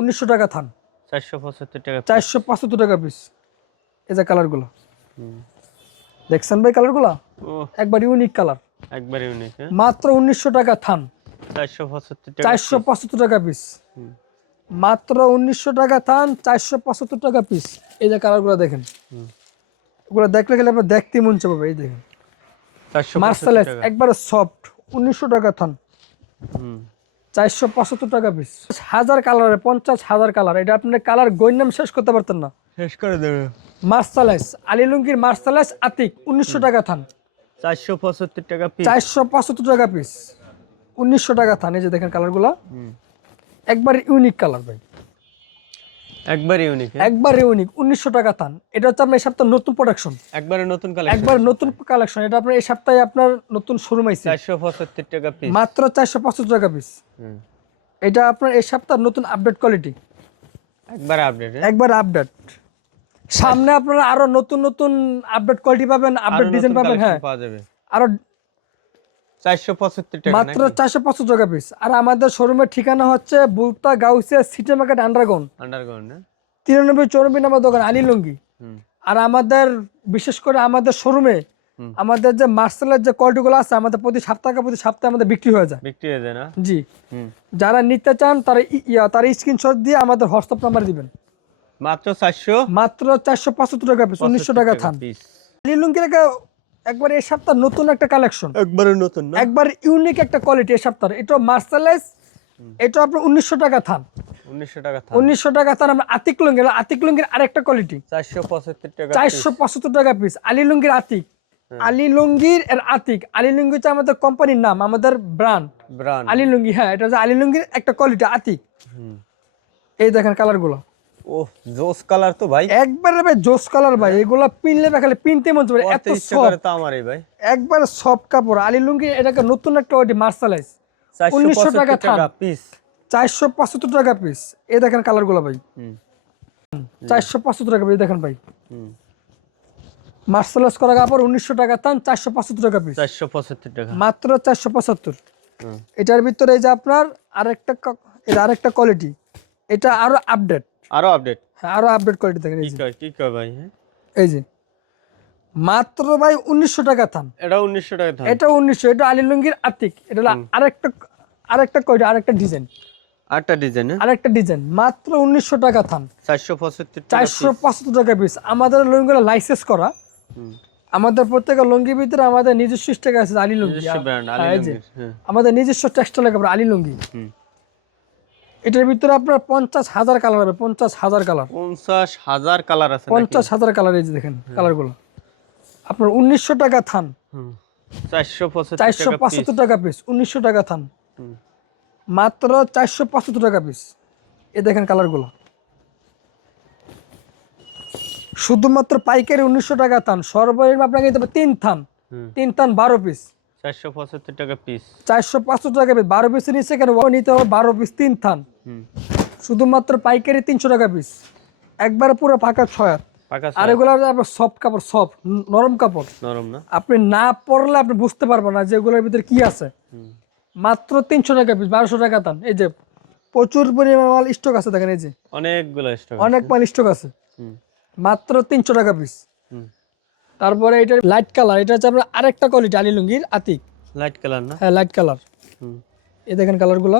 1900 টাকা থান। 475 টাকা। 475 টাকা পিস। এই যে কালারগুলো দেখছেন ভাই, কালারগুলো একবার ইউনিক কালার, একবার ইউনিক। মাত্র 1900 টাকা থান। 475 টাকা। 475 টাকা পিস, মাত্র 1900 টাকা থান, 475 টাকা পিস। এই যে কালারগুলো দেখেন, এগুলো দেখলে গেলে আপনার দেখতে মন চাবে। এই দেখেন 475 টাকা। একবারে সফট, 1900 টাকা থান। 475 টাকা পিস। 1000 কালারে 50,000 কালার, এটা আপনার কালার গইনাম শেষ করতে পারতেন না। শেষ করে দেবে। মার্সালাইজ আলী লুঙ্গির মার্সালাইজ আতিক 1900 টাকা থান। 475 টাকা পিস। 475 টাকা পিস, 1900 টাকা থান। এই যে দেখেন কালারগুলো একবার ইউনিক কালার ভাই, একবার ইউনিক। একবার ইউনিক, 1900 টাকা থান। এটা হচ্ছে আপনার এই সপ্তাহে নতুন প্রোডাকশন, একবারে নতুন কালেকশন, একবার নতুন কালেকশন। এটা আপনার এই সপ্তাহে আপনার নতুন শোরুম আইছে। 475 টাকা পিস, মাত্র 475 টাকা পিস। এটা আপনার এই সপ্তাহে নতুন আপডেট কোয়ালিটি, একবার আপডেট, একবার আপডেট। সামনে আপনারা আরো নতুন নতুন আপডেট কোয়ালিটি পাবেন, আপডেট ডিজাইন পাবেন। হ্যাঁ পাওয়া যাবে আরো 475 টাকা, মাত্র 475 টাকা পিস। আর আমাদের শোরুমের ঠিকানা হচ্ছে বুলতা গাউসিয়া সিটি মার্কেট আন্ডারগ্রাউন্ড, 93-94 নম্বর দোকান আলী লুঙ্গি। আর আমাদের বিশেষ করে আমাদের শোরুমে আমাদের যে মার্শালের যে কোয়ালিটিগুলো আছে, আমাদের প্রতি সপ্তাহে আমাদের বিক্রি হয়ে যায় না? জি। যারা নিতে চান তারা তারা স্ক্রিনশট দিয়ে আমাদের হোয়াটসঅ্যাপ নাম্বার দিবেন। মাত্র 475 টাকা পিস, 1900 টাকা থান। আলী লুঙ্গির একবার এই সপ্তাহ নতুন একটা কালেকশন, একবারে নতুন না, একবার ইউনিক একটা কোয়ালিটি এই সপ্তাহে। এটা মার্শালাইজ, এটা আপনার 1900 টাকা থান। 1900 টাকা থান, 1900 টাকা থান। আমরা আতিক লুঙ্গির আরেকটা কোয়ালিটি 475 টাকা, 475 টাকা পিস। আলী লুঙ্গির আতিক, আলী লুঙ্গির এর আতিক। আলী লুঙ্গি হচ্ছে আমাদের কোম্পানির নাম, আমাদের ব্র্যান্ড আলী লুঙ্গি। হ্যাঁ, এটা হচ্ছে আলী লুঙ্গির একটা কোয়ালিটি আতিক। এই দেখেন কালারগুলো, ওহ জোস কালার তো ভাই, একবারে ভাই জোস কালার ভাই। এগুলা পিনলে খালি পিনতে মন চাবে, এত সফট তো আমারই ভাই, একবারে সফট কাপড়। আলী লুঙ্গি এটাকে নতুন একটা কোয়ালিটি মার্শালাইজ, 1900 টাকা থান, 475 টাকা পিস। এই দেখেন কালারগুলো ভাই, 475 টাকা পিস। দেখেন ভাই মার্শালাইজ করা কাপড়, 1900 টাকা থান, 475 টাকা পিস, 475 টাকা মাত্র 475। এটার ভিতরে এই যে আপনার আরেকটা কোয়ালিটি, এটা আরো আপডেট, হ্যাঁ আরো আপডেট কোয়ালিটি। দেখেন কি কয় ভাই, এই যে মাত্র ভাই 1900 টাকা থান। এটা 1900 টাকা থান, এটা 1900। এটা আলী লুঙ্গির আতিক। এটা হলো আরেকটা কোয়ালিটি, আরেকটা ডিজাইন, মাত্র 1900 টাকা থান, 475 টাকা পিস। আমাদের লুঙ্গিগুলো লাইসেন্স করা, আমাদের প্রত্যেকটা লুঙ্গির ভিতরে আমাদের নিজস্ব স্টক আছে আলী লুঙ্গি, আমাদের নিজস্ব টেক্সটাইল কাপড় আলী লুঙ্গি। এটার ভিতরে আপনার 50,000 কালার হবে, 50,000 কালার, 50,000 কালার আছে, 50,000 কালার। এই যে দেখেন কালারগুলো আপনার 1900 টাকা থান, 475 টাকা পিস, 1900 টাকা থান, মাত্র 475 টাকা পিস। এই দেখেন কালারগুলো শুধুমাত্র পাইকারি 1900 টাকা থান। সর্বনিম্ন আপনাকে দিতে হবে 3 থান, 12 পিস, 475 টাকা পিস, 475 টাকা পিস। 12 পিসের নিচে কেন নিতে হবে? 12 পিস 3 থান, শুধুমাত্র পাইকারি 300 টাকা পিস, একবারে পুরো ফাঁকা 6 হাত। আর এগুলো সফট কাপড়, সফট নরম কাপড়, নরম না, আপনি না পরলে আপনি বুঝতে পারবেন না যে এগুলোর ভিতরে কি আছে। মাত্র 300 টাকা পিস, 1200 টাকা থান। এই যে প্রচুর পরিমাণ মাল স্টক আছে, দেখেন এই যে অনেক মাল স্টক আছে, মাত্র 300 টাকা পিস। তারপরে এটা লাইট কালার, এটা হচ্ছে আপনার আরেকটা কোয়ালিটি আলী লুঙ্গির আতিক, লাইট কালার না? হ্যাঁ লাইট কালার। এই দেখেন কালারগুলো,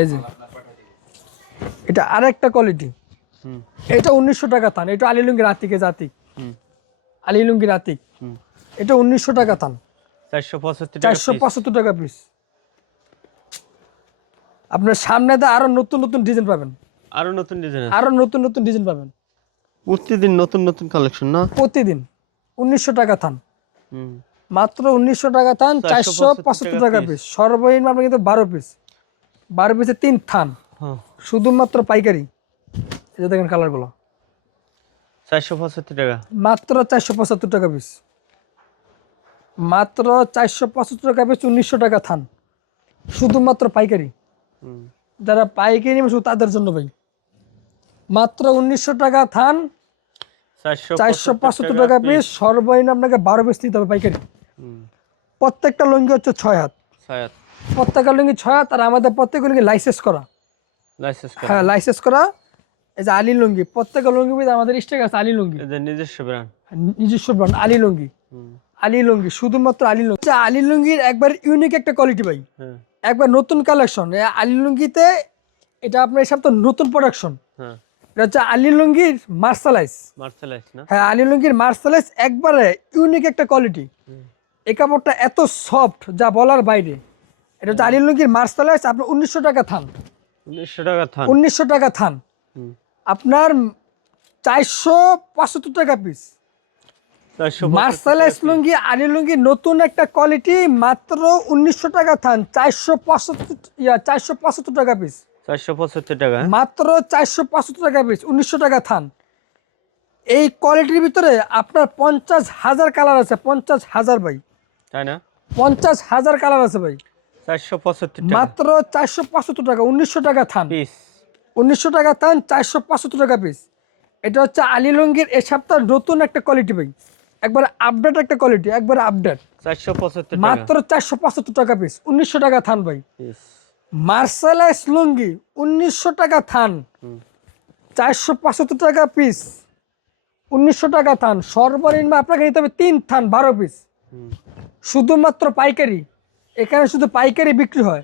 এই যে এটা আরেকটা কোয়ালিটি, এটা 1900 টাকা থান। এটা আলী লুঙ্গির আতিকের আতিক, আলী লুঙ্গির আতিক। এটা 1900 টাকা থান, 475 টাকা পিস। আপনার সামনে আরো নতুন নতুন ডিজাইন পাবেন, আরো নতুন ডিজাইন পাবেন প্রতিদিন, নতুন কালেকশন না প্রতিদিন। 1900 টাকা থান, মাত্র 1900 টাকা থান, 475 টাকা পিস। সর্বনিম্ন আপনি কিন্তু 12 পিস, 12 পিসে 3 থান, শুধুমাত্র পাইকারি। এই যে দেখেন কালারগুলো, 475 টাকা, মাত্র 475 টাকা পিস, মাত্র 475 টাকা পিস, 1900 টাকা থান, শুধুমাত্র পাইকারি। যারা পাইকারি নেবে শুধু তাদের জন্য ভাই, মাত্র 1900 টাকা থান, 475 টাকা পিস। সর্বনিম্ন আপনাকে 12 পিস নিতে হবে পাইকারি। প্রত্যেকটা লুঙ্গি হচ্ছে 6 হাত, 6 হাত। প্রত্যেকটা লুঙ্গি 6 হাত, আর আমাদের প্রত্যেকটা লুঙ্গি লাইসেন্স করা। হ্যাঁ, লাইসেন্স করা। এই যে আলী লুঙ্গি, প্রত্যেকটা লুঙ্গি ভিতরে আমাদের স্টক আছে আলী লুঙ্গি, এই যে নিজস্ব ব্র্যান্ড। নিজস্ব ব্র্যান্ড আলী লুঙ্গি। আলী লুঙ্গি, শুধুমাত্র আলী লুঙ্গি। আচ্ছা, আলী লুঙ্গির একবার ইউনিক একটা কোয়ালিটি ভাই, হ্যাঁ একবার নতুন কালেকশন। আলী লুঙ্গিতে এটা আপনার এসব তো নতুন প্রোডাকশন। হ্যাঁ, এটা হচ্ছে আলী লুঙ্গির মার্শালাইজ। না? হ্যাঁ, আলী লুঙ্গির মার্শালাইজ একবারে ইউনিক একটা কোয়ালিটি। এই কাপড়টা এত সফট যা বলার বাইরে। এটা হচ্ছে আলী লুঙ্গির মার্শালাইজ। আপনার 1900 টাকা থান। 1900 টাকা থান। 1900 টাকা থান। আপনার 475 টাকা পিস। 475 মার্শালাইজ লুঙ্গি, আলী লুঙ্গি নতুন একটা কোয়ালিটি, মাত্র 1900 টাকা থান। 475 টাকা পিস। 475 টাকা। মাত্র 475 টাকা পিস, 1900 টাকা থান। এই কোয়ালিটির ভিতরে আপনার 50,000 কালার আছে। 50,000 ভাই, তাই না? 50,000 কালার আছে ভাই। 475 টাকা মাত্র 475 টাকা, 1900 টাকা থান। পিস। 1900 টাকা থান, 475 টাকা পিস। এটা হচ্ছে আলী লুঙ্গির এই সপ্তাহ নতুন একটা কোয়ালিটি ভাই, একবার আপডেট একটা কোয়ালিটি, একবার আপডেট। 475 টাকা মাত্র 475 টাকা পিস, 1900 টাকা থান ভাই। পিস। মার্শালাইজ লুঙ্গি 1900 টাকা থান, 475 টাকা পিস, 1900 টাকা থান। সর্বনিম্ন আপনাকে নিতে হবে 3 থান, 12 পিস। শুধুমাত্র পাইকারি, এখানে শুধু পাইকারি বিক্রি হয়।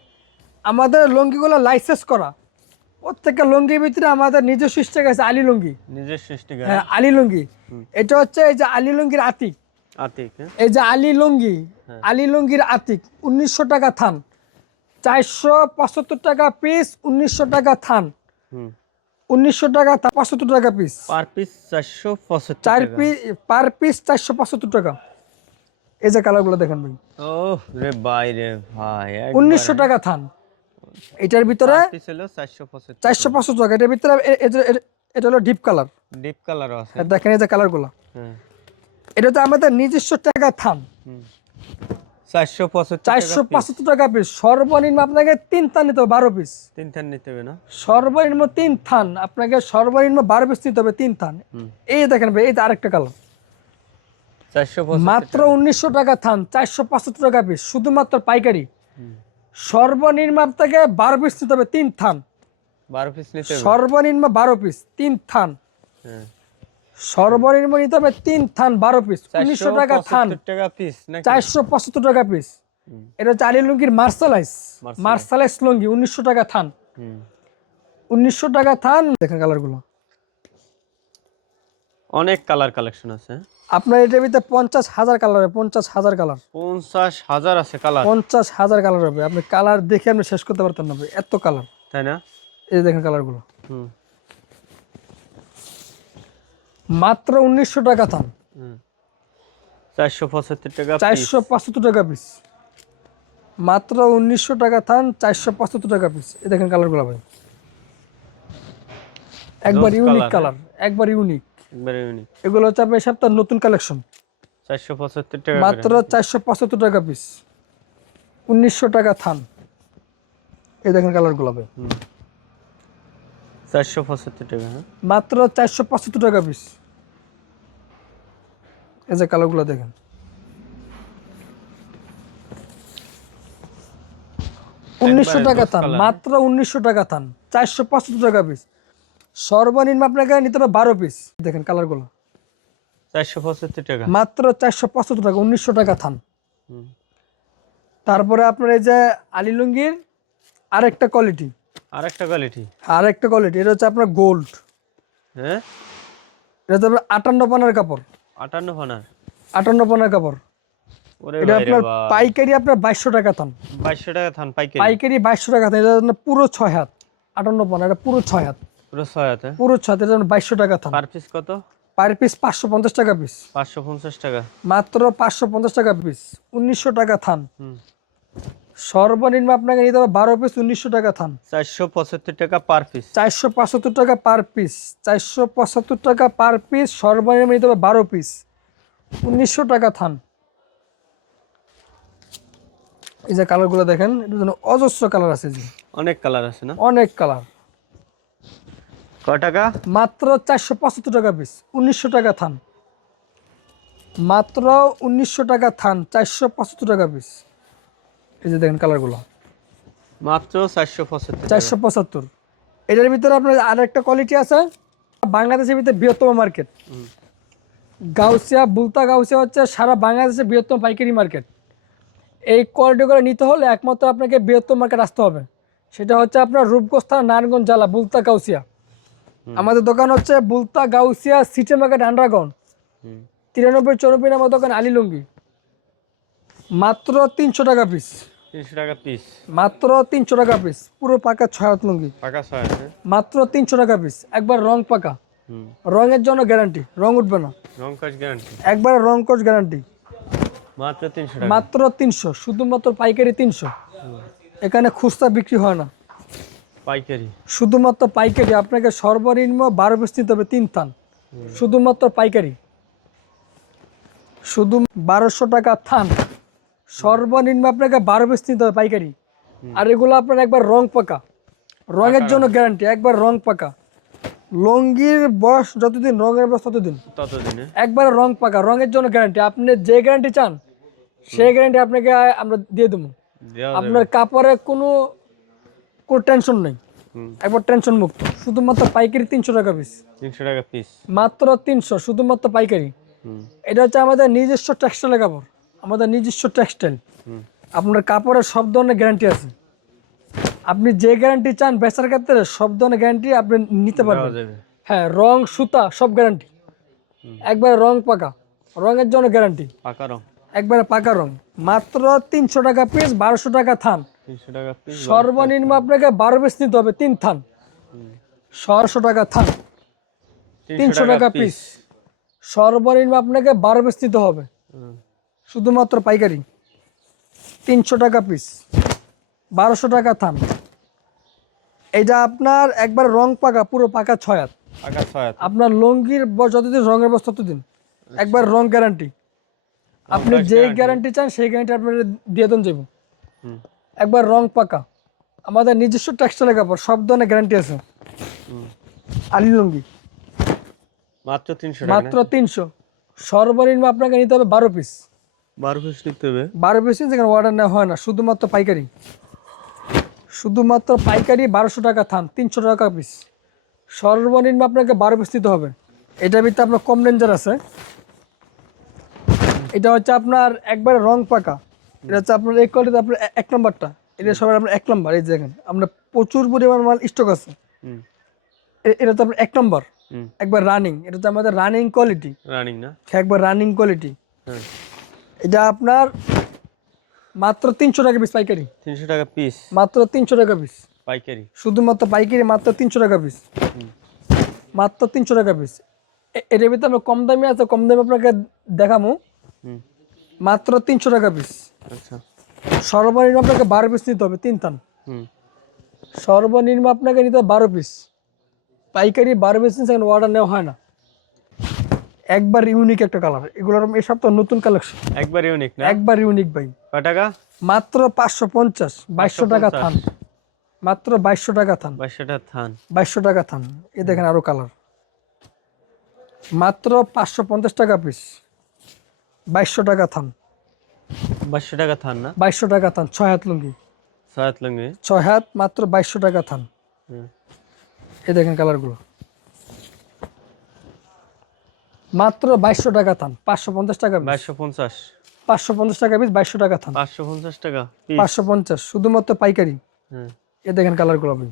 আমাদের লুঙ্গিগুলো লাইসেন্স করা। প্রত্যেকটা লুঙ্গির ভিতরে আমাদের নিজস্ব স্টক আছে আলী লুঙ্গি। নিজস্ব স্টিক। হ্যাঁ, আলী লুঙ্গি। এটা হচ্ছে এই যে আলী লুঙ্গির আতিক। আতিক। এই যে আলী লুঙ্গি, আলী লুঙ্গির আতিক, 1900 টাকা থান। 475 টাকা পিস, 1900 টাকা থান। 1900 টাকা, 75 টাকা পিস। পার পিস 475 চার টাকা। পিস পার পিস 475 টাকা। এই যে কালারগুলো দেখেন ভাই, ও রে ভাই রে ভাই, 1900 টাকা থান। এটার ভিতরে পার পিস হলো 475। 475 টাকা। এটার ভিতরে এটা হলো ডিপ কালার। ডিপ কালারও আছে। দেখেন এই যে কালারগুলো। হ্যাঁ, এটা তো আমাদের নিজস্ব টাকা থান। 475 টাকা। 475 টাকা পিস। সর্বনিম্ন আপনাকে 3 থান নিতে হবে, 12 পিস। 3 থান নিতে হবে না? সর্বনিম্ন 3 থান, আপনাকে সর্বনিম্ন 12 পিস নিতে হবে, 3 থান। এই দেখেন ভাই, এই যে আরেকটা কালার। 475 মাত্র 1900 টাকা থান, 475 টাকা পিস, শুধুমাত্র পাইকারি। সর্বনিম্ন আপনাকে 12 পিস নিতে হবে, 3 থান। 12 পিস নিতে হবে। সর্বনিম্ন 12 পিস, 3 থান। হ্যাঁ, সর্বনিম্ন নিতে হবে 3 থান, 12 পিস, 1900 টাকা থান। 475 টাকা পিস নাকি? 475 টাকা পিস। এটা হচ্ছে আলী লুঙ্গির মার্শালাইজ। মার্শালাইজ লুঙ্গি, 1900 টাকা থান। 1900 টাকা থান। দেখেন কালারগুলো, অনেক কালার কালেকশন আছে। আপনার এটার ভিতরে 50,000 কালার হবে। 50,000 কালার, 50,000 আছে কালার। 50,000 কালার হবে। আপনি কালার দেখে আপনি শেষ করতে পারতেন না ভাই, এত কালার। তাই না? এই যে দেখেন কালারগুলো। মাত্র 1900 টাকা থান। 475 টাকা পিস। 475 টাকা পিস। মাত্র 1900 টাকা থান, 475 টাকা পিস। এই দেখেন কালারগুলো ভাই, একবার ইউনিক কালার, একবার ইউনিক। একবারে ইউনিক। এগুলো হচ্ছে আপনার সপ্তাহ নতুন কালেকশন। 475 টাকা মাত্র 475 টাকা পিস, 1900 টাকা থান। এই দেখেন কালারগুলো ভাই, 475 টাকা। মাত্র 475 টাকা পিস। এই যে কালারগুলো দেখেন, 1900 টাকা থান, মাত্র 1900 টাকা থান, 475 টাকা পিস। সর্বনিম্ন আপনাকে নিতে হবে 12 পিস। দেখেন কালারগুলো, 475 টাকা। মাত্র 475 টাকা, 1900 টাকা থান। তারপরে আপনার এই যে আলী লুঙ্গির আরেকটা কোয়ালিটি, আরেকটা কোয়ালিটি। এটা হচ্ছে আপনার গোল্ড। হ্যাঁ, এটা হচ্ছে আপনার 58 পানার কাপড়। 58 ফানার। 58 পানার কাপড়। ওরে এটা ভাই রে আপনার ভাই, পাইকারি আপনার 2200 টাকা থান। 2200 টাকা থান পাইকারি। পাইকারি 2200 টাকা থান। এটা আপনার পুরো 6 হাত। 58 পানা, এটা পুরো 6 হাত। পুরো 6 হাতে। পুরো 6 হাত। এটা 2200 টাকা থান। পার পিস কত? পার পিস 550 টাকা পিস। 550 টাকা। মাত্র 550 টাকা পিস, 1900 টাকা থান। সর্বনিম্ন আপনাকে নিতে হবে 12 পিস, 1900 টাকা থান। 475 টাকা পার পিস। 475 টাকা পার পিস, 475 টাকা পার পিস। সর্বনিম্ন নিতে হবে 12 পিস, 1900 টাকা থান। এই যে কালারগুলো দেখেন, এটার জন্য অজস্র কালার আছে, জি অনেক কালার আছে না? অনেক কালার। কয় টাকা? মাত্র 475 টাকা পিস, 1900 টাকা থান। মাত্র 1900 টাকা থান, 475 টাকা পিস। এই যে দেখেন কালারগুলো মাত্র 475 475। এটার ভিতরে আপনার আরেকটা কোয়ালিটি আছে, বাংলাদেশের ভিতরে বৃহত্তম মার্কেট গাউসিয়া, বুলতা গাউসিয়া হচ্ছে সারা বাংলাদেশের বৃহত্তম পাইকারি মার্কেট। এই কোয়ালিটিগুলো নিতে হলে একমাত্র আপনাকে বৃহত্তম মার্কেট আসতে হবে, সেটা হচ্ছে আপনার রূপগঞ্জ থানা, নারায়ণগঞ্জ জেলা, বুলতা গাউসিয়া। আমাদের দোকান হচ্ছে বুলতা গাউসিয়া সিটি মার্কেট আন্ডারগ্রাউন্ড 93-94 নম্বর দোকান আলী লুঙ্গি। মাত্র 300 টাকা পিস। 300 টাকা পিস। মাত্র 300 টাকা পিস, পুরো পাকা 6 হাত লুঙ্গি। পাকা 6 আছে। মাত্র 300 টাকা পিস, একবার রং পাকা। রঙের জন্য গ্যারান্টি, রং উঠবে না। রং কস গ্যারান্টি। একবার রং কস গ্যারান্টি। মাত্র 300 টাকা। মাত্র 300, শুধুমাত্র পাইকারি 300। এখানে খুচরা বিক্রি হয় না, পাইকারি। শুধুমাত্র পাইকারি। আপনাকে সর্বনিম্ন 12 পিস নিতে হবে, 3 থান, শুধুমাত্র পাইকারি। শুধু 1200 টাকা থান, সর্বনিম্ন আপনাকে 12 পিস নিতে হবে পাইকারি। আর এগুলো আপনার একবার রং পাকা, রঙের জন্য গ্যারান্টি, একবার রং পাকা। লুঙ্গির বয়স যতদিন, রঙের বয়স ততদিন, একবার রং পাকা, রঙের জন্য গ্যারান্টি। আপনি যে গ্যারান্টি চান সেই গ্যারান্টি আপনাকে আমরা দিয়ে দেবো। আপনার কাপড়ে কোনো টেনশন নেই, একবার টেনশন মুক্ত। শুধুমাত্র পাইকারি 300 টাকা পিস। 300 টাকা পিস, মাত্র 300, শুধুমাত্র পাইকারি। এটা হচ্ছে আমাদের নিজস্ব টেক্সটাইলের কাপড়, আমাদের নিজস্ব টেক্সটাইল। আপনার কাপড়ের সব ধরনের গ্যারান্টি আছে, আপনি যে গ্যারান্টি চান বেচার ক্ষেত্রে সব ধরনের গ্যারান্টি আপনি নিতে পারবেন। হ্যাঁ, রং সুতা সব গ্যারান্টি, একবার রং পাকা, রঙের জন্য গ্যারান্টি, পাকা রং, একবারে পাকা রং। মাত্র 300 টাকা পিস, 1200 টাকা থান। 300 টাকা পিস, সর্বনিম্ন আপনাকে 12 পিস নিতে হবে, 3 থান। 600 টাকা থান, 300 টাকা পিস। সর্বনিম্ন আপনাকে 12 পিস নিতে হবে, শুধুমাত্র পাইকারি 300 টাকা পিস, 1200 টাকা থান। এটা আপনার একবার রং পাকা, পুরো পাকা 6 হাত। পাকা 6 হাত। আপনার লুঙ্গির যতদিন রঙের বয়স ততদিন, একবার রং গ্যারান্টি। আপনি যে গ্যারান্টি চান সেই গ্যারান্টি আপনার দিয়ে দেন যাবো। একবার রং পাকা, আমাদের নিজস্ব টেক্সটাইলের কাপড়, সব ধরনের গ্যারান্টি আছে। আলী লুঙ্গি মাত্র 300 টাকা। মাত্র 300, সর্বনিম্ন আপনাকে নিতে হবে 12 পিস। 12 পিস নিতে হবে। 12 পিস যেখানে অর্ডার নেওয়া হয় না, শুধুমাত্র পাইকারি, শুধুমাত্র পাইকারি 1200 টাকা থান, 300 টাকা পিস। সর্বনিম্ন আপনাকে 12 পিস দিতে হবে। এটার ভিতরে আপনার কম রেঞ্জার আছে, এটা হচ্ছে আপনার একবারে রং পাকা। এটা হচ্ছে আপনার এই কোয়ালিটি, আপনার 1 নম্বরটা, এটা সবার আপনার 1 নম্বর। এই যে দেখেন আমরা প্রচুর পরিমাণ মাল স্টক আছে। এটা তো আপনার 1 নম্বর, একবার রানিং। এটা তো আমাদের রানিং কোয়ালিটি, রানিং না, একবার রানিং কোয়ালিটি। এটা আপনার মাত্র 300 টাকা পিস পাইকারি। 300 টাকা পিস, মাত্র 300 টাকা পিস পাইকারি, শুধুমাত্র পাইকারি, মাত্র 300 টাকা পিস, মাত্র 300 টাকা পিস। এটার ভিতরে আমরা কম দামি আছে, কম দামে আপনাকে দেখাবো। মাত্র 300 টাকা পিস। আচ্ছা, সর্বনিম্ন আপনাকে 12 পিস নিতে হবে, 3 থান। সর্বনিম্ন আপনাকে নিতে হবে 12 পিস পাইকারি। 12 পিস নিতে অর্ডার নেওয়া হয় না, একবার ইউনিক একটা কালার। এগুলোর এই সপ্তাহ নতুন কালেকশন, একবার ইউনিক না, একবার ইউনিক ভাই। কয় টাকা? মাত্র 550, 2200 টাকা থান, মাত্র 2200 টাকা থান, 2200 টাকা থান, 2200 টাকা থান। এই দেখেন আরো কালার, মাত্র 550 টাকা পিস, 2200 টাকা থান, 2200 টাকা থান না, 2200 টাকা থান। 6 হাত লুঙ্গি, 6 হাত লুঙ্গি, 6 হাত, মাত্র 2200 টাকা থান। এই দেখেন কালারগুলো, মাত্র 2200 টাকা থান, 550 টাকা পিস, 2250, 550 টাকা পিস, 2200 টাকা থান, 550 টাকা পিস, 550 শুধুমাত্র পাইকারি। এই দেখেন কালারগুলো আপনি,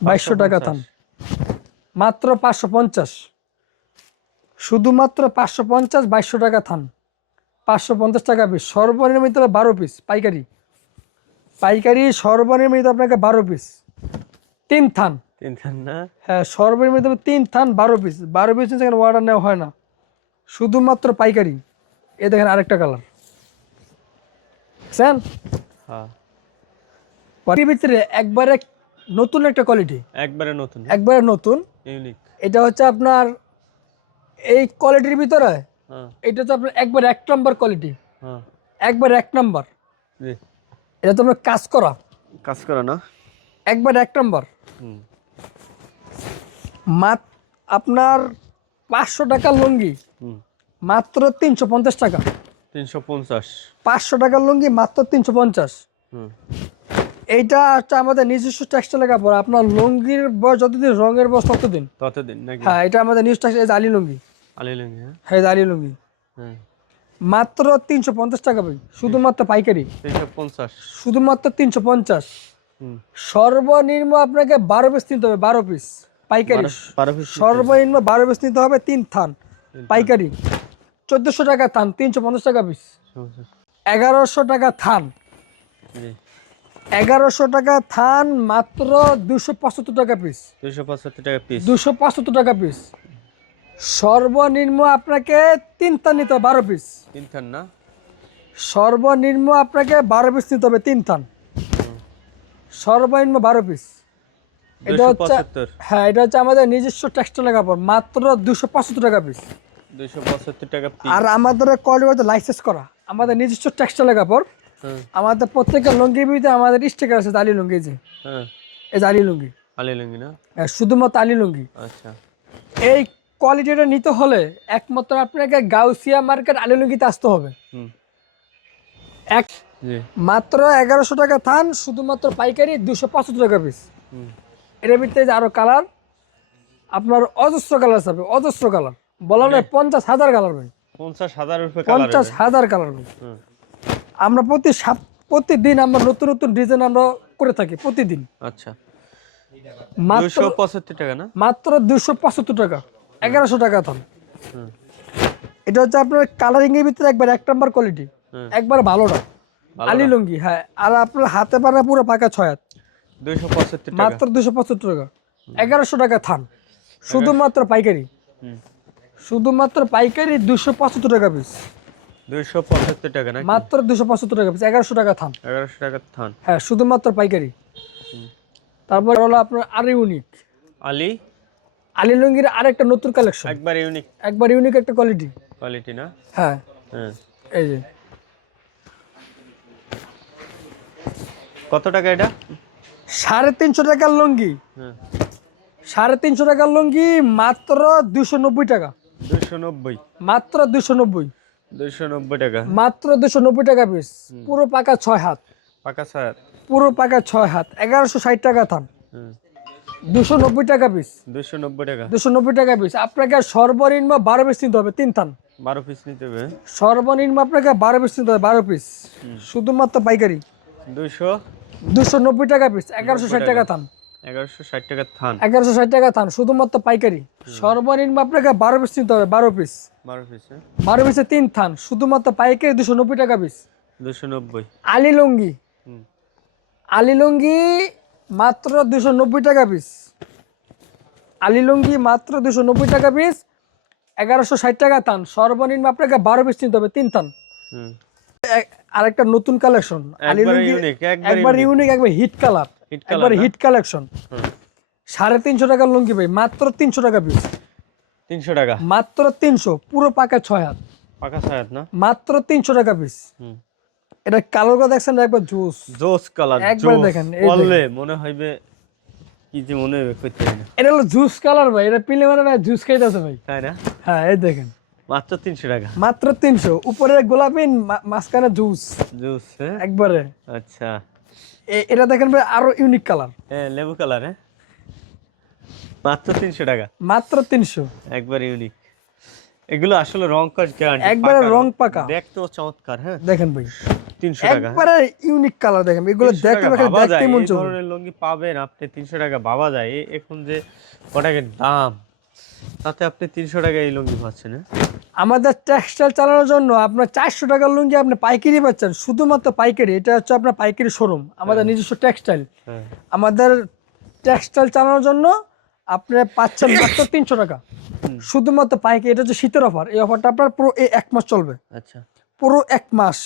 2200 টাকা থান, মাত্র 550, শুধুমাত্র 550, 2200 টাকা থান, 550 টাকা পিস। সর্বনিম্ন নিতে হবে 12 পিস পাইকারি, পাইকারি সর্বনিম্ন নিতে আপনাকে 12 পিস, 3 থান। 3 থান না, হ্যাঁ, সর্বনিম্ন নিতে হবে 3 থান, 12 পিস। 12 পিস সেখানে অর্ডার নেওয়া হয় না, শুধুমাত্র পাইকারি। এ দেখেন আরেকটা কালার, বুঝছেন? হ্যাঁ, ভিতরে একবারে নতুন একটা কোয়ালিটি, একবারে নতুন, একবারে নতুন, ইউনিক। এটা হচ্ছে আপনার এই কোয়ালিটির ভিতরে, এটা তো আপনার একবার 1 নম্বর কোয়ালিটি, একবার 1 নম্বর। এটা তো আপনার কাজ করা, কাজ করা না, একবার 1 নম্বর। আপনার 500 টাকা লুঙ্গি মাত্র 350 টাকা, 350। 500 টাকার লুঙ্গি মাত্র 350। হুম। এইটা হচ্ছে আমাদের নিজস্ব টেক্সটাইলের কাপড়। আপনার লুঙ্গির বয়স যতদিন, রঙের বয়স ততদিন। নাকি? হ্যাঁ, এটা আমাদের নিজস্ব টেক্সটাইল, আলী লুঙ্গি। আলী লুঙ্গি। হ্যাঁ, আলী লুঙ্গি হ্যাঁ। মাত্র 350 টাকা ভাই, শুধুমাত্র পাইকারি। 350। শুধুমাত্র 350। হুম। সর্বনিম্ন আপনাকে 12 পিস নিতে হবে, 12 পিস পাইকারি। 12 পিস। সর্বনিম্ন 12 পিস নিতে হবে, 3 থান পাইকারি। 1400 টাকা থান, 350 টাকা পিস। 1100 টাকা থান। 1100 টাকা থান মাত্র 275 টাকা পিস। 275 টাকা পিস। 275 টাকা পিস। সর্বনিম্ন আপনাকে 3 থান নিতে হবে, 12 পিস। 3 থান না? সর্বনিম্ন আপনাকে 12 পিস নিতে হবে, 3 থান। সর্বনিম্ন 12 পিস। এটা হচ্ছে, হ্যাঁ, এটা হচ্ছে আমাদের নিজস্ব টেক্সটাইল কাপড়, মাত্র 275 টাকা পিস। 275 টাকা পিস। আর আমাদের কোয়ালিটি লাইসেন্স করা, আমাদের নিজস্ব টেক্সটাইল কাপড়। আমাদের প্রত্যেকটা লুঙ্গির ভিতরে আমাদের স্টিকার আছে, আলী লুঙ্গি। যে এই আলী লুঙ্গি, আলী লুঙ্গি না? শুধুমাত্র আলী লুঙ্গি। আচ্ছা। এই কোয়ালিটিটা নিতে হলে একমাত্র আপনাকে গাউসিয়া মার্কেট আলী লুঙ্গিতে আসতে হবে। মাত্র 1100 টাকা থান, শুধুমাত্র পাইকারি 275 টাকা পিস। এর ভিতরে আরো কালার, আপনার অজস্র কালার আছে, অজস্র কালার, বলা নয় 50,000 কালার ভাই। 50,000 কালার ভাই। আমরা প্রতিদিন আমরা নতুন নতুন ডিজাইন আমরা করে থাকি প্রতিদিন। আচ্ছা। 275 টাকা না? মাত্র 275 টাকা, 1100 টাকা থান। এটা হচ্ছে আপনার কালারিং এর ভিতরে একবার 1 নাম্বার কোয়ালিটি, একবার ভালোটা আলী লুঙ্গি। হ্যাঁ, আর আপনার হাতে পানা পুরো পাকা 6 হাত। 275 টাকা, মাত্র 275 টাকা, 1100 টাকা থান, শুধুমাত্র পাইকারি। শুধুমাত্র পাইকারি 275 টাকা পিস। 275 টাকা না? মাত্র 275 টাকা পিস, 1100 টাকা থান। 1100 টাকা থান। হ্যাঁ, শুধুমাত্র পাইকারি। তারপর হলো আপনার আরো ইউনিক আলী লুঙ্গির আরেকটা নতুন কালেকশন, একবার ইউনিক একটা কোয়ালিটি না? হ্যাঁ। এই যে কত টাকা এটা? 350 টাকার লুঙ্গি। 350 টাকার লুঙ্গি মাত্র 290 টাকা। 290? মাত্র 290। 290 টাকা, মাত্র 290 টাকা পিস, পুরো পাকা 6 হাত। পাকা 6 হাত, পুরো পাকা 6 হাত, 1160 টাকা থান। 290 টাকা পিস। 290 টাকা, 290 টাকা পিস। আপনাকে সর্বনিম্ন 12 পিস নিতে হবে, 3 থান। 12 পিস নিতে হবে। সর্বনিম্ন আপনাকে 12 পিস নিতে হবে, 12 পিস, শুধুমাত্র পাইকারি। 290 টাকা পিস, 1160 টাকা থান। 1160 টাকা থান, 1160 টাকা থান, শুধুমাত্র পাইকারি। সর্বনিম্ন আপনাকে 12 পিস নিতে হবে, 12 পিস। 12 পিসে 3 থান, শুধুমাত্র পাইকারি 290 টাকা পিস। 290। আলী লুঙ্গি, আলী লুঙ্গি মাত্র 290 টাকা পিস। আলী লুঙ্গি মাত্র 290 টাকা পিস, 1160 টাকা থান। সর্বনিম্ন আপনাকে 12 পিস নিতে হবে, 3 থান। আরেকটা নতুন কালেকশন আলী লুঙ্গি, একবার ইউনিক, একবার হিট কালার, একবার হিট কালেকশন। 350 টাকার লুঙ্গি ভাই, মাত্র 300 টাকা পিস। 300 টাকা, মাত্র 300, পুরো পাকা 6 হাত। পাকা 6 হাত না? মাত্র 300 টাকা পিস। এটা কালারটা দেখছেন একবার, জোস কালার, একবার দেখেন, বললে মনে হইবে কি যে মনে হবে কইতে না। এটা হলো জুস কালার ভাই, এটা পিলে মানে ভাই জুস খাইতেছে ভাই, তাই না? হ্যাঁ, এই দেখেন, মাত্র 300 টাকা, মাত্র 300। উপরে গোলাপি, মাঝখানে জুস, একবারে। আচ্ছা, এটা দেখেন ভাই আরো ইউনিক কালার, লেবু কালার। মাত্র 300 টাকা, মাত্র 300, একবার ইউনিক। এগুলো আসলে রং কাজ গ্যারান্টি, একবারে রং পাকা, দেখতেও চমৎকার। হ্যাঁ, দেখেন ভাই 300 টাকা, একবারে ইউনিক কালার। দেখেন এগুলো দেখতে মন চায়। এই ধরনের লুঙ্গি পাবেন আপনি 300 টাকা, ভাবা যায় এখন যে কটাকের দাম, তাতে আপনি 300 টাকা এই লুঙ্গি পাচ্ছেন। আমাদের টেক্সটাইল চালানোর জন্য আপনার 400 টাকার লুঙ্গি আপনি পাইকারি পাচ্ছেন, শুধুমাত্র পাইকারি। এটা হচ্ছে আপনার পাইকারি শোরুম, আমাদের নিজস্ব টেক্সটাইল। আমাদের টেক্সটাইল চালানোর জন্য আপনি পাচ্ছেন মাত্র 300 টাকা, শুধুমাত্র পাইকারি। এটা হচ্ছে শীতের অফার, এই অফারটা আপনার পুরো 1 মাস চলবে। আচ্ছা, পুরো 1 মাস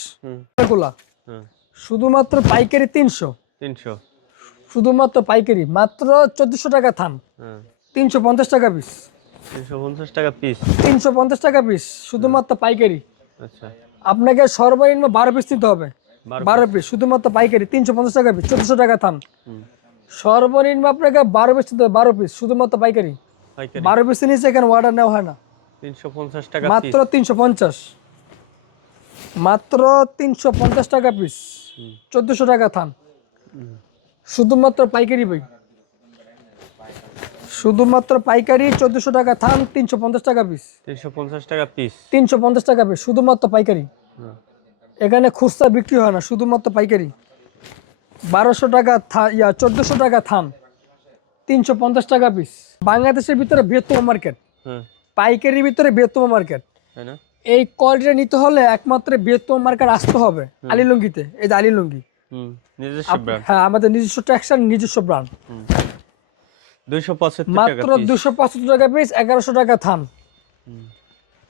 এগুলা শুধুমাত্র পাইকারি 300, শুধুমাত্র পাইকারি। মাত্র 1400 টাকা থান, 350 টাকা পিস। 350 টাকা পিস, 350 টাকা পিস, শুধুমাত্র পাইকারি। আচ্ছা, আপনাকে সর্বনিম্ন 12 পিস নিতে হবে, 12 পিস, শুধুমাত্র পাইকারি, 350 টাকা পিস, 1400 টাকা থান। সর্বনিম্ন আপনাকে 12 পিস নিতে হবে, 12 পিস, শুধুমাত্র পাইকারি। 12 পিসের নিচে এখানে অর্ডার নেওয়া হয় না। 350 টাকা মাত্র 350। মাত্র 350 টাকা পিস, 1400 টাকা থান। শুধুমাত্র পাইকারি ভাই, শুধুমাত্র পাইকারি 1400 টাকা থান, 350 টাকা পিস। 350 টাকা পিস, 350 টাকা পিস, শুধুমাত্র পাইকারি। এখানে খুচরা বিক্রি হয় না, শুধুমাত্র পাইকারি। 1200 টাকা 1400 টাকা থান, 350 টাকা পিস। বাংলাদেশের ভিতরে বৃহত্তম মার্কেট, পাইকারির ভিতরে বৃহত্তম মার্কেট। এই কোয়ালিটি নিতে হলে একমাত্র বৃহত্তম মার্কেট আসতে হবে আলী লুঙ্গিতে। এই যে আলী লুঙ্গি, হ্যাঁ আমাদের নিজস্ব টেক্সটাইল, নিজস্ব ব্র্যান্ড। 275 মাত্র 275 টাকা পিস, 1100 টাকা থান।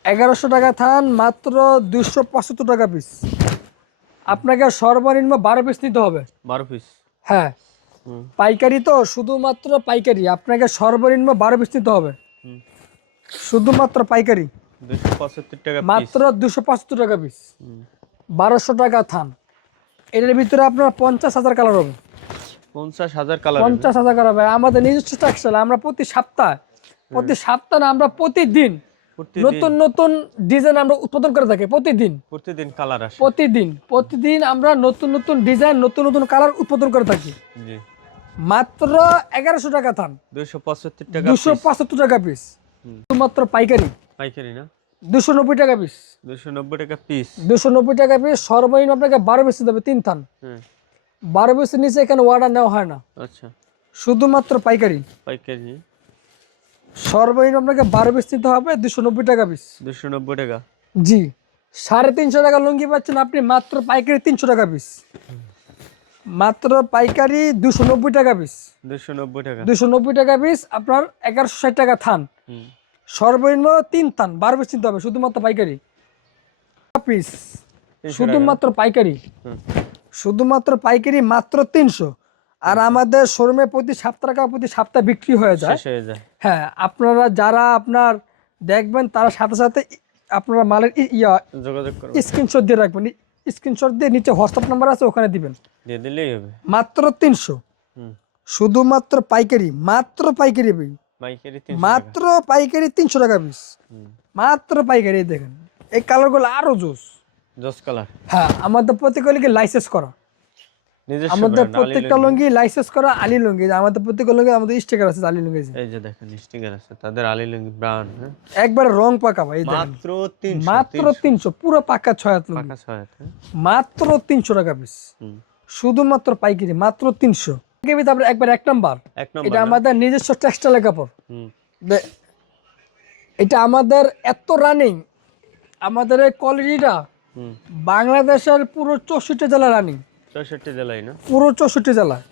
1100 টাকা থান, মাত্র 275 টাকা পিস। আপনাকে সর্বনিম্ন 12 পিস নিতে হবে। 12 পিস, হ্যাঁ পাইকারি তো, শুধুমাত্র পাইকারি। আপনাকে সর্বনিম্ন 12 পিস নিতে হবে, শুধুমাত্র পাইকারি। 275 টাকা মাত্র 275 টাকা পিস, 1200 টাকা থান। এটার ভিতরে আপনার 50,000 কালার হবে। 50,000 কালার, 50,000 কালার হবে। আমাদের নিজস্ব টেক্সটাইল, আমরা প্রতি সপ্তাহে না, আমরা প্রতিদিন নতুন নতুন ডিজাইন আমরা উৎপাদন করে থাকি। প্রতিদিন কালার আসে, প্রতিদিন আমরা নতুন নতুন ডিজাইন, নতুন নতুন কালার উৎপাদন করে থাকি। জি। মাত্র 1100 টাকা থান, 275 টাকা, 275 টাকা পিস, শুধুমাত্র পাইকারি। পাইকারি না, 290 টাকা পিস, 290 টাকা পিস, 290 টাকা পিস। সর্বনিম্ন আপনাকে 12 পিস দেবে, 3 থান। 12 পিসের নিচে এখানে অর্ডার নেওয়া হয় না। আচ্ছা, শুধুমাত্র পাইকারি। পাইকারি সর্বনিম্ন আপনাকে 12 পিস নিতে হবে, 290 টাকা পিস। 290 টাকা, জি। 350 টাকা লুঙ্গি পাচ্ছেন আপনি মাত্র পাইকারি 300 টাকা পিস। মাত্র পাইকারি 290 টাকা পিস, 290 টাকা, 290 টাকা পিস। আপনার 1160 টাকা থান। সর্বনিম্ন 3 থান, 12 পিস নিতে হবে, শুধুমাত্র পাইকারি পিস, শুধুমাত্র পাইকারি, শুধুমাত্র পাইকারি, মাত্র 300। আর আমাদের শোরুমে প্রতি সপ্তাহে বিক্রি হয়ে যায়। হ্যাঁ, আপনারা যারা আপনার দেখবেন তারা সাথে সাথে আপনারা মালের যোগাযোগ করবেন, স্ক্রিনশট দিয়ে রাখবেন। স্ক্রিনশট দিয়ে নিচে হোয়াটসঅ্যাপ নাম্বার আছে, ওখানে দিবেন, দিয়ে দিলেই হবে। মাত্র 300, শুধুমাত্র পাইকারি, মাত্র পাইকারি ভাই, পাইকারি মাত্র পাইকারি 300 টাকা পিস, মাত্র পাইকারি। দেখেন এই কালারগুলো আরো জোস কালার। হ্যাঁ, আমাদের প্রত্যেকটা লাইসেন্স করা, আমাদের প্রত্যেকটা লুঙ্গি লাইসেন্স করা আলী লুঙ্গি। আমাদের প্রত্যেকটা লুঙ্গি আমাদের স্টিকার আছে আলী লুঙ্গি। এই যে দেখেন স্টিকার আছে তাদের, আলী লুঙ্গি ব্র্যান্ড। একবার রং পাকা ভাই, মাত্র 300, মাত্র 300, পুরো পাকা 6 হাত লুঙ্গি, মাত্র 300 টাকা পিস, শুধুমাত্র পাইকারি, মাত্র 300। তারপরে একবার এক নাম্বার, এটা আমাদের নিজস্ব টেক্সটাইলের কাপড়। এটা আমাদের এত রানিং, আমাদের এই কোয়ালিটিটা বাংলাদেশের পুরো 64 জেলা রানিং। 64 জেলায় না, পুরো 64 জেলায়।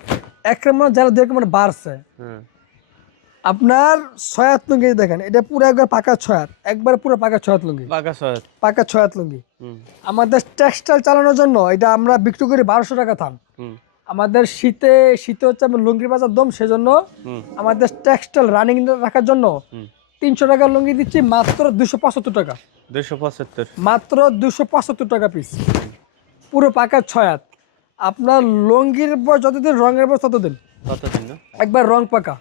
এক নম্বর জেলা 2 নম্বর বাড়ছে। আপনার 6 হাত লুঙ্গি দেখেন, এটা পুরো একবার পাকা 6 হাত, একবার পুরো পাকা 6 হাত লুঙ্গি, পাকা 6 হাত লুঙ্গি। আমাদের টেক্সটাইল চালানোর জন্য এটা আমরা বিক্রি করি 1200 টাকা থান। আমাদের শীতে হচ্ছে আমরা লুঙ্গির বাজার দম, সেজন্য আমাদের টেক্সটাইল রানিং রাখার জন্য 300 টাকা লুঙ্গি দিচ্ছি মাত্র 275 টাকা, 275, মাত্র 275 টাকা পিস, পুরো পাকা 6 হাত। আপনার লুঙ্গির পর যতদিন, রঙের পর ততদিন, একবার রং পাকা,